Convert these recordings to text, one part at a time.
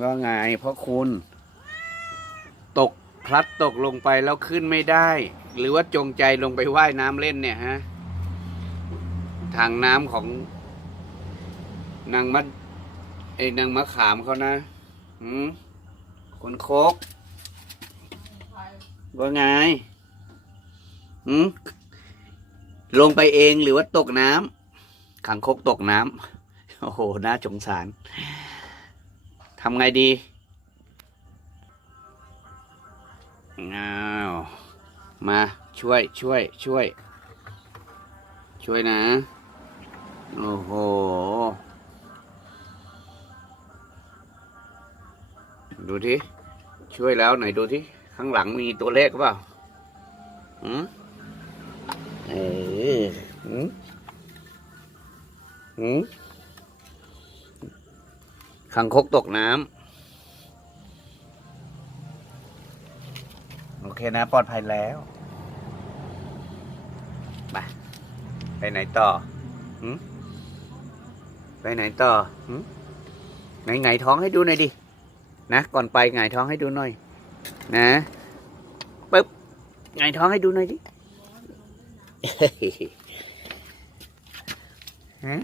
ว่าไงเพราะคุณ ตกพลัดตกลงไปแล้วขึ้นไม่ได้ หรือว่าจงใจลงไปว่ายน้ำเล่นเนี่ยฮะทางน้ำของ นางมัดไอ้นางมะขามเขานะหืมคนโคกว่าไงหืมลงไปเองหรือว่าตกน้ำขังคกตกน้ำโอ้โหน่าสงสาร ทำไงดีอ้าวมาช่วยช่วยช่วย ช่วยนะ โอ้โห ดูที่ช่วยแล้วไหนดูที่ข้างหลังมีตัวเลขเปล่าอืมเอออืมอืม ขังคกตกน้ำโอเคนะ ปลอดภัยแล้วไปไปไหนต่อหืมไปไหนต่อหืมไหนไงท้องให้ดูหน่อยดิ นะ ก่อนไปไงายท้องให้ดูหน่อย นะปึ๊บไงายท้องให้ดูหน่อยดิฮะ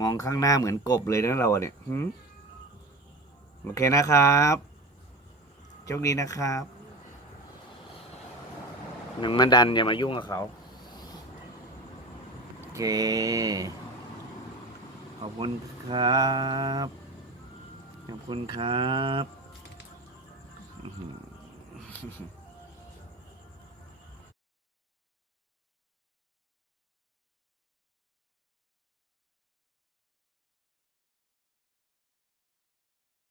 มองข้างหน้าเหมือนกบเลยนะเราเนี่ยโอเคนะครับโชคดีนะครับหนังมันดันอย่ามายุ่งกับเขาโอเค ขอบคุณครับ ขอบคุณครับ